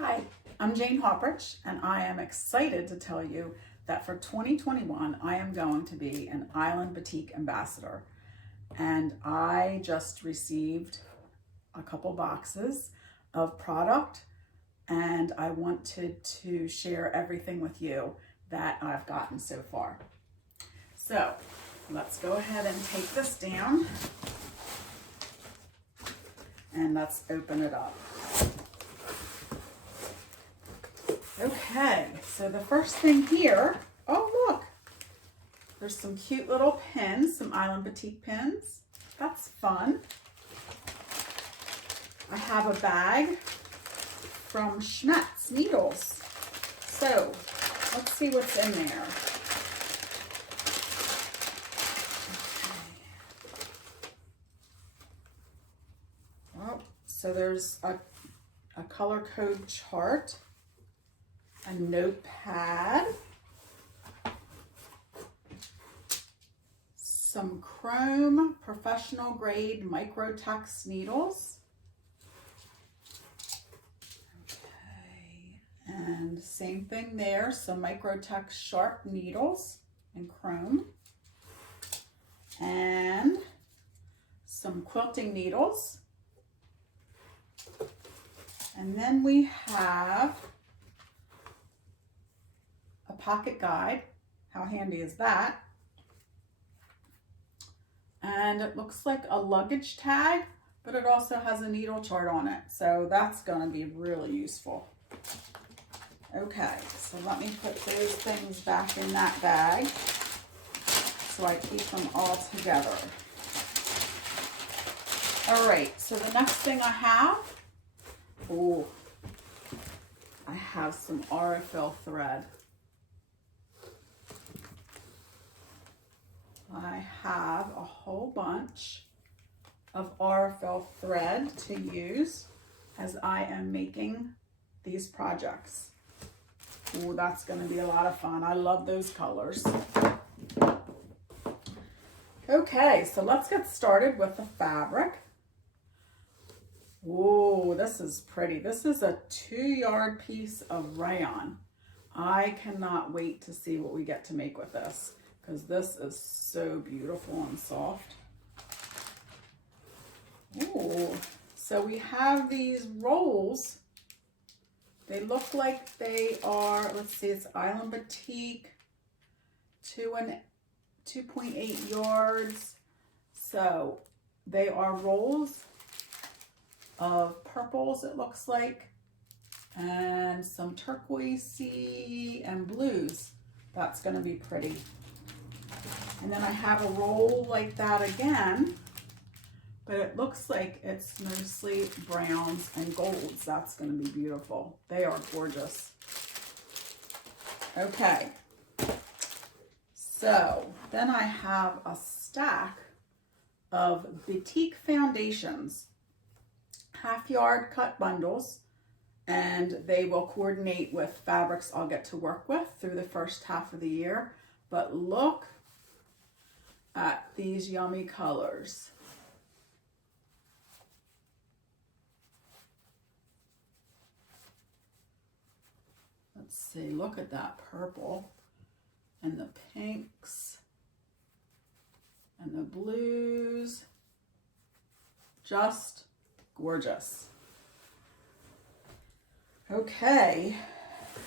Hi, I'm Jane Hauprich, and I am excited to tell you that for 2021, I am going to be an Island Batik ambassador. And I just received a couple boxes of product, and I wanted to share everything with you that I've gotten so far. So let's go ahead and take this down, and let's open it up. Okay, so the first thing here, oh look, there's some cute little pins, some Island Batik pins. That's fun. I have a bag from Schmetz Needles. So let's see what's in there. Okay. Oh, so there's a color code chart, a notepad, some chrome professional grade microtex needles. Okay, and same thing there, some microtex sharp needles in chrome, and some quilting needles. And then we have a pocket guide. How handy is that? And it looks like a luggage tag, but it also has a needle chart on it. So that's going to be really useful. Okay, so let me put those things back in that bag so I keep them all together. All right, so the next thing I have, I have some Aurifil thread. I have a whole bunch of Aurifil thread to use as I am making these projects. Oh, that's going to be a lot of fun. I love those colors. Okay, so let's get started with the fabric. Oh, this is pretty. This is a 2-yard piece of rayon. I cannot wait to see what we get to make with this, because this is so beautiful and soft. Ooh, so we have these rolls. They look like they are, let's see, it's Island Batik, 2.8 yards. So they are rolls of purples, it looks like, and some turquoisey and blues. That's going to be pretty. And then I have a roll like that again, but it looks like it's mostly browns and golds. That's going to be beautiful. They are gorgeous. Okay, so then I have a stack of Batik foundations, half-yard cut bundles, and they will coordinate with fabrics I'll get to work with through the first half of the year. But look at these yummy colors. Let's see, look at that purple and the pinks and the blues. Just gorgeous. Okay,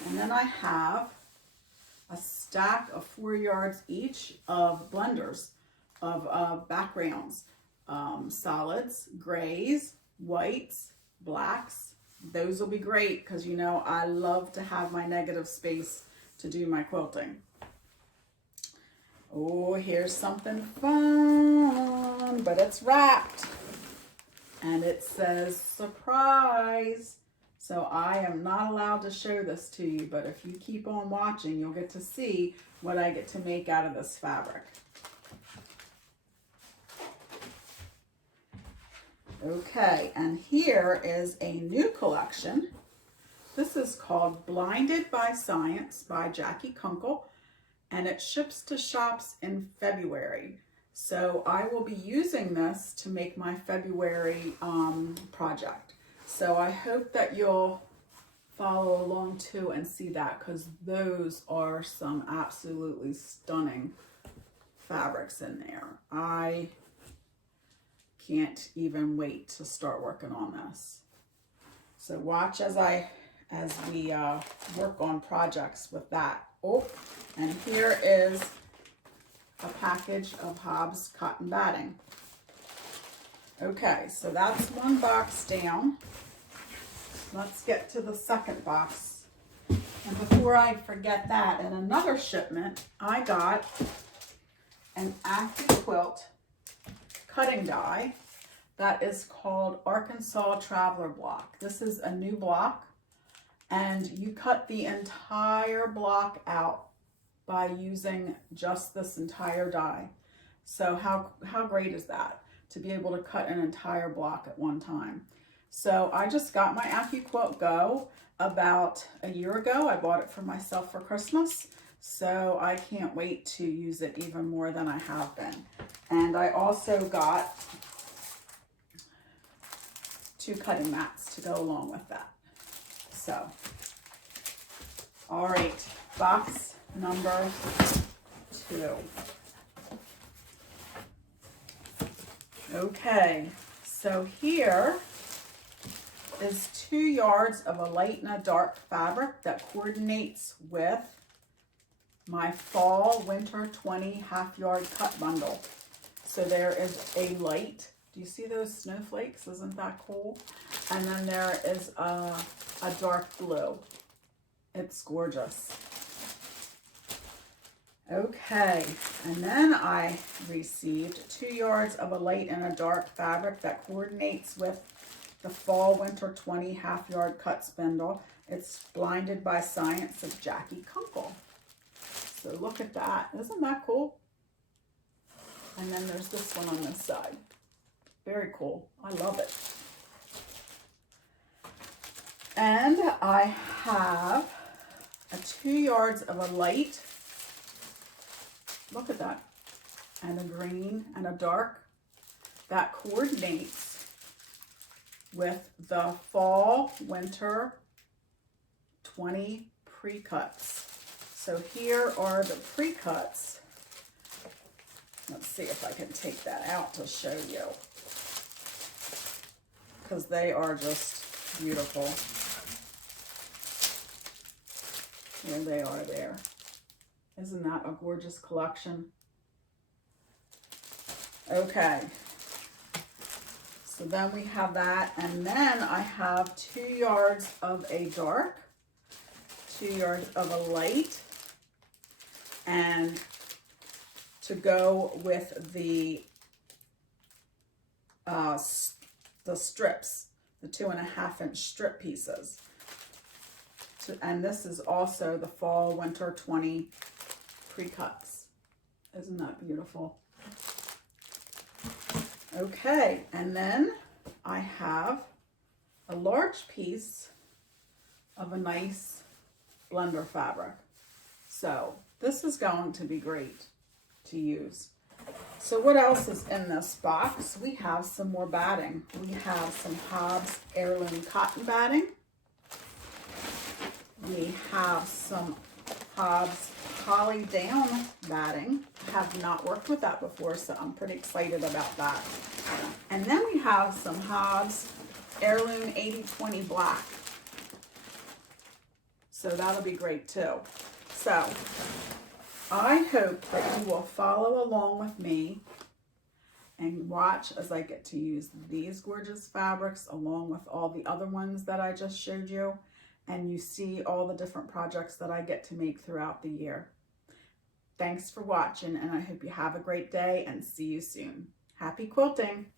and then I have a stack of 4 yards each of blenders of backgrounds, solids, grays, whites, blacks. Those will be great because, you know, I love to have my negative space to do my quilting. Oh, here's something fun, but it's wrapped and it says surprise. So I am not allowed to show this to you, but if you keep on watching, you'll get to see what I get to make out of this fabric. Okay, and here is a new collection. This is called Blinded by Science by Jackie Kunkel, and it ships to shops in February. So I will be using this to make my February project. So I hope that you'll follow along too and see that, because those are some absolutely stunning fabrics in there. I can't even wait to start working on this. So watch as we work on projects with that. Oh, and here is a package of Hobbs cotton batting. Okay, so that's one box down. Let's get to the second box. And before I forget that, in another shipment, I got an AccuQuilt cutting die that is called Arkansas Traveler Block. This is a new block, and you cut the entire block out by using just this entire die. So how great is that, to be able to cut an entire block at one time? So I just got my AccuQuilt Go about a year ago. I bought it for myself for Christmas, so I can't wait to use it even more than I have been. And I also got 2 cutting mats to go along with that. So, all right, box number 2. Okay, so here is 2 yards of a light and a dark fabric that coordinates with my fall winter 20 half-yard cut bundle. So there is a light. Do you see those snowflakes? Isn't that cool? And then there is a dark blue. It's gorgeous. Okay, and then I received 2 yards of a light and a dark fabric that coordinates with the fall winter 20 half-yard cut spindle. It's Blinded by Science of Jackie Kunkel. So look at that. Isn't that cool? And then there's this one on this side. Very cool. I love it. And I have 2 yards of a light. Look at that. And a green and a dark that coordinates with the fall winter 20 pre-cuts. So here are the pre-cuts. Let's see if I can take that out to show you, because they are just beautiful. Here they are there. Isn't that a gorgeous collection? Okay. So then we have that, and then I have 2 yards of a dark, 2 yards of a light, and to go with the strips, the 2.5-inch strip pieces. And this is also the fall winter 20 pre-cuts. Isn't that beautiful? Okay, and then I have a large piece of a nice blender fabric. So this is going to be great to use. So what else is in this box? We have some more batting. We have some Hobbs heirloom cotton batting. We have some Hobbs Holly down batting. I have not worked with that before, so I'm pretty excited about that. And then we have some Hobbs heirloom 80/20 black. So that'll be great too. So I hope that you will follow along with me and watch as I get to use these gorgeous fabrics along with all the other ones that I just showed you, and you see all the different projects that I get to make throughout the year. Thanks for watching, and I hope you have a great day and see you soon. Happy quilting!